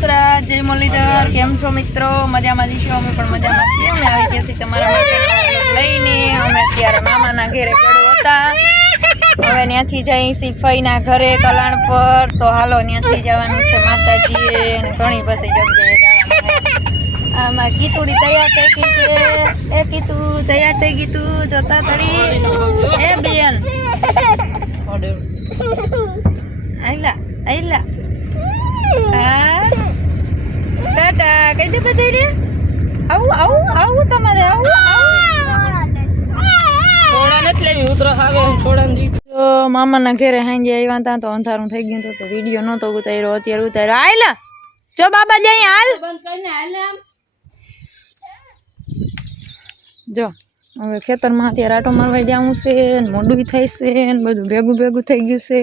દશરથ, જય મુરલીધર, કેમ છો મિત્રો? મજામાં જ છો? અમે પણ મજામાં છીએ. અમે આવી ગયા છીએ તમારા માટે લઈને. અમે અત્યારે મામાના ઘરે ગળું હતા, હવે ત્યાંથી જઈ ફઈના ઘરે કલાણ પર. તો હાલો ત્યાંથી જવાનું છે માતાજીએ અને ઘણી બધી જગ્યાએ જવાનું. આમાં કીતુડી તૈયાર થઈ ગઈ છે. એ કીતુ તૈયાર થઈ ગઈ તું જોતા તળી એ બેન આઈલા આઈલા ટાટા કઈ દે બધાને. આવું આવું આવું તમારે આવું છોડા નથી લેવી ઉતરો આવે છોડા દી. તો મામાના ઘરે હાંજે આવ્યા હતા તો અંધારું થઈ ગયું તો વિડીયો નહોતો ઉતાર્યો. અત્યારે ઉતાર્યો. આઈલા જો બાબા જઈ હાલ બંધ કરીને હાલ આમ જો. હવે ખેતરમાં અત્યારે આટો મારવા જવું છે ને મોડું થાય છે ને બધું ભેગું ભેગું થઈ ગયું છે.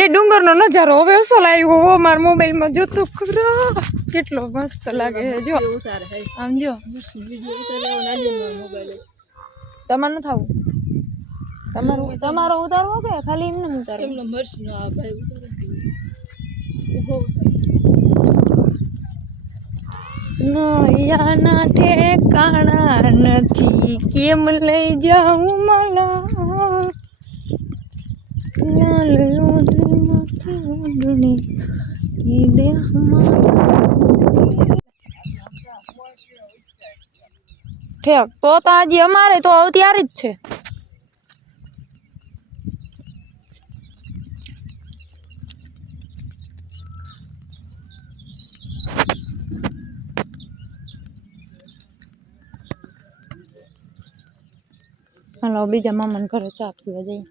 એ ડુંગરનો નજારો હવે અસલ આવ્યો હો મારા મોબાઈલમાં જોતો ખરો કેટલો મસ્ત લાગે છે. જો આમ જો તમારે નથી આવું તમારો ઉતારવો કે ખાલી એમને ઉતારો નયાના ઠેકાણા નથી કેમ લઈ જાઉં માલા ઠેક તો આજે અમારે તો ત્યારે જ છે. હાલો બીજા મામાને ઘરે ચા પીવા જઈએ.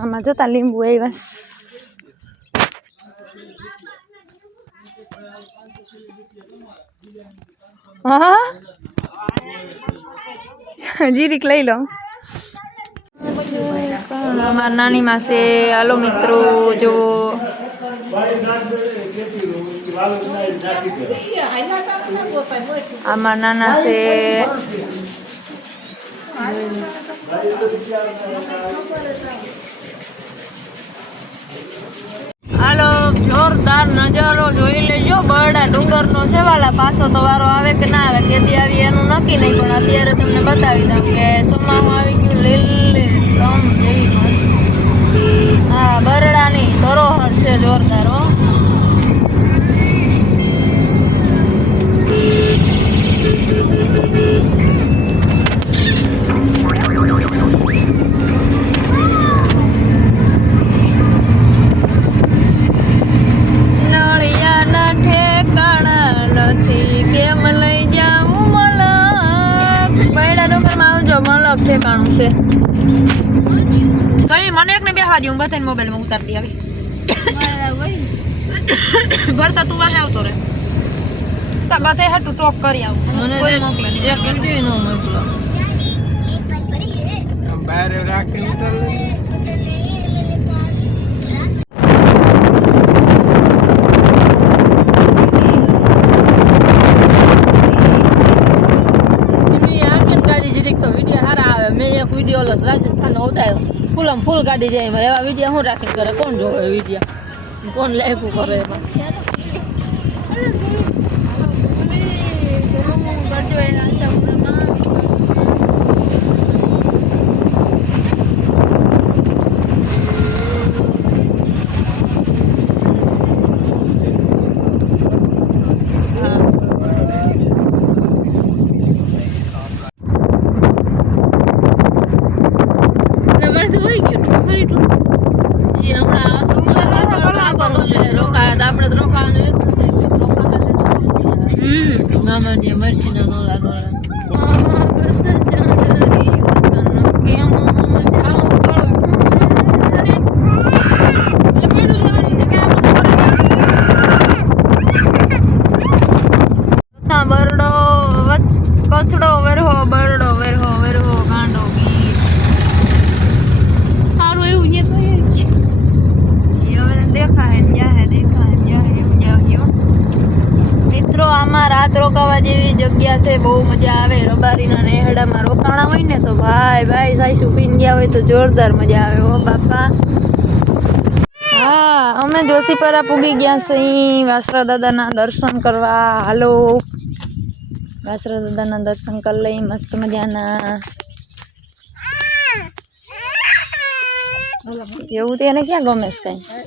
આમાં જતા લીંબુ આવ્યા. હા જીરીક લઈ લો. અમારા નાની માં છે. હાલો મિત્રો જો આમાં નાના છે. હાલો જોરદાર નજારો જોઈ લેજો. બરડા ડુંગર નો છે વાલા. પાછો તો વારો આવે કે ના આવે કેદી આવી એનું નક્કી નહીં, પણ અત્યારે તમને બતાવી દઉં કે ચોમાસું આવી ગયું લીલીછમ જેવી મસ્ત. હા બરડાની ધરોહર છે જોરદાર હો. કેમ લઈ જાઉં મલક. બૈડા ડુંગરમાં આવજો મલક ઠેકાણું છે. કઈ મને એક ને બેહવા દે હું બધાને મોબાઈલમાં ઉતારતી આવી. ભરતા તું વાહે આવતો રે બધે હાટું ટોક કરી આવું. મને મોકલે એક વિડિયો નો મોકલો બહાર રાખી ઉતાર. રાજસ્થાન ઉતાર્યો ફૂલમ ફૂલ ગાડી જાય એમાં એવા વિડીયો હું રાખી કરે કોણ જોવે વિડીયો કોણ લેવું કરે એમાં. મામાની મરસી ના નોલા નોલા બરડો કચડો વેરહો બરડો વેરહો વેરહો ગાંડો ગીત સારું એવું ને હવે દેખા હે દેખા હે મિત્રો. આમાં રાત રોકાવા જેવી જગ્યા છે, બહુ મજા આવે. રબારીના નેહડામાં રોકાણા હોય ને તો ભાઈ સાઈસુ પીને ગયા હોય તો જોરદાર મજા આવે હો બાપા. અમે જોશીપરા પૂગી ગયા છીએ વાસરા દાદાના દર્શન કરવા. હાલો વાસરા દાદાના દર્શન કરી લઈ મસ્ત મજાના. એવું તો એને ક્યાં ગમે છે કઈ.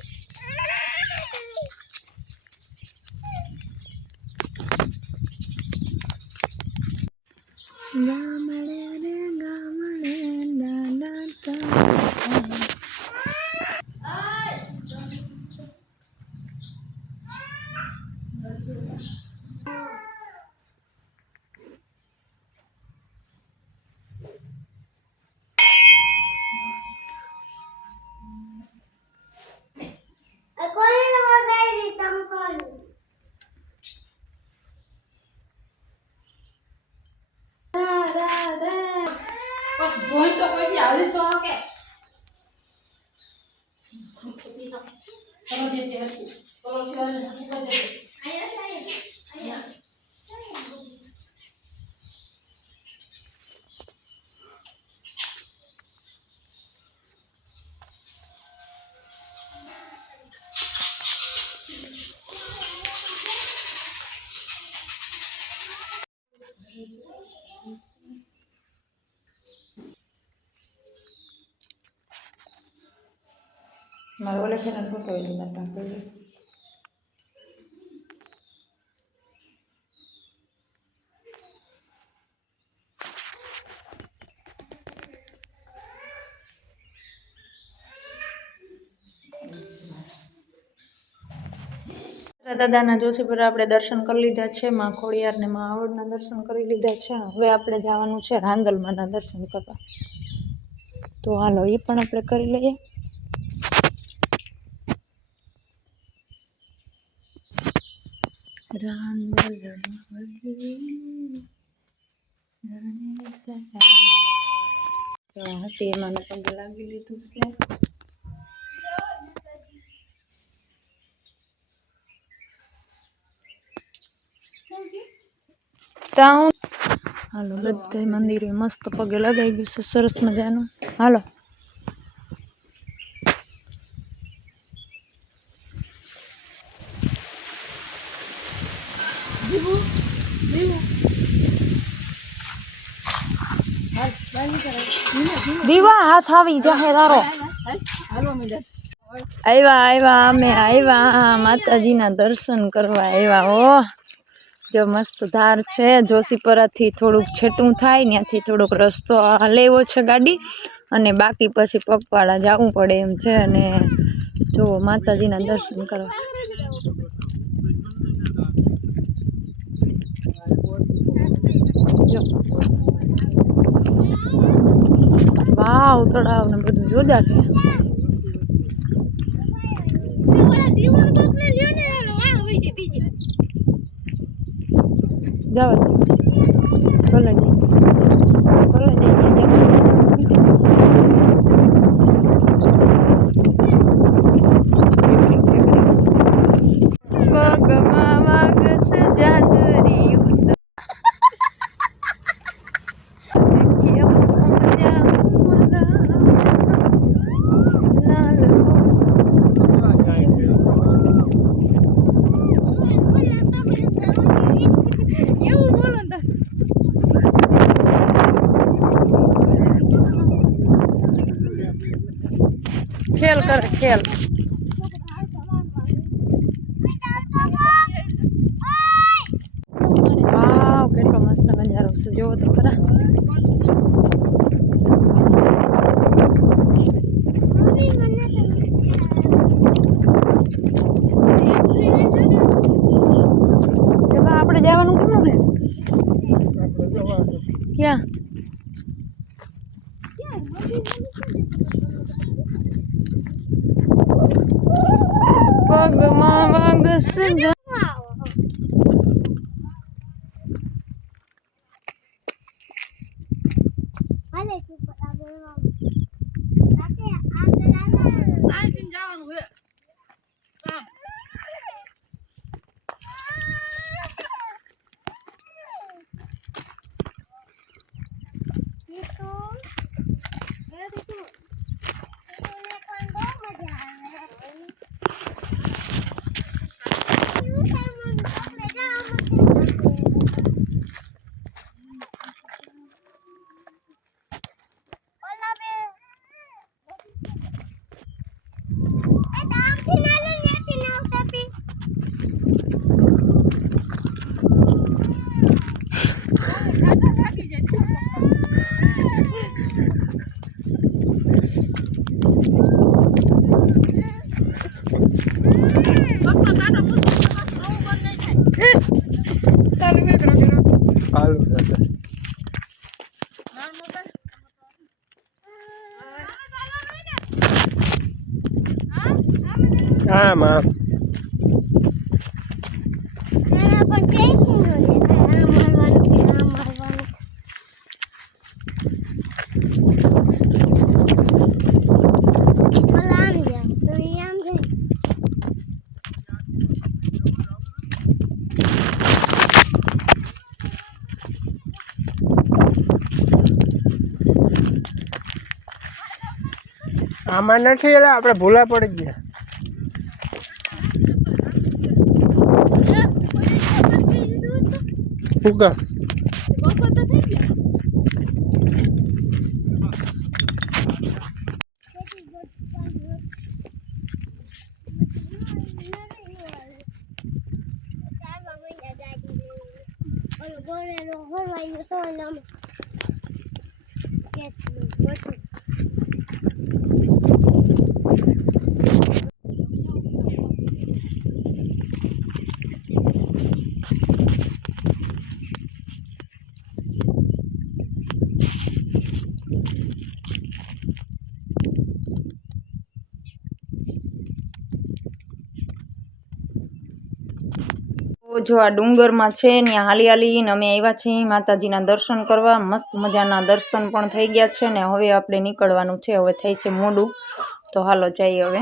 મારો ઓલે છે ને ફોટો લીધા ટાંકી. દાદાના જોશીપુરા આપણે દર્શન કરી લીધા છે. માં ખોડિયાર ને માં આવડના દર્શન કરી લીધા છે. હવે આપણે જવાનું છે રાંદલમાના દર્શન કરવા. તો હાલો એ પણ આપણે કરી લઈએ. તેમાં પગ લાગી લીધું છે. હાલો બધા મંદિરે મસ્ત પગે લગાઈ ગયું છે સરસ મજાનું. હાલો દીવા હાથ આવી જાહે તારો. આવ્યા અમે આવ્યા માતાજીના દર્શન કરવા આવ્યા. ઓ જો મસ્ત ધાર છે. જોશીપરાથી થોડુંક છેટું થાય ત્યાંથી થોડોક રસ્તો લેવો છે ગાડી અને બાકી પછી પગપાળા જવું પડે એમ છે. અને જો માતાજીના દર્શન કરવા. વાવ તળાવ ને બધું જોરદાર છે. જવા ભલે પગમાં વાગસ જાજરી ખેલ કરે ખેલ. વાવ કેટલો મસ્ત નજારો છે. જોવો તો ખરા. આપણે જવાનું કેમનું છે? ક્યાં? પગમાં વાગસ આમાં આમાં નથી એટલે આપણે ભૂલા પડી ગયા. શું કામ? જો આ ડુંગરમાં છે ત્યાં હાલી હાલીને અમે આવ્યા છીએ માતાજીના દર્શન કરવા. મસ્ત મજાના દર્શન પણ થઈ ગયા છે ને હવે આપણે નીકળવાનું છે. હવે થઈ છે મોડું તો હાલો જઈએ હવે.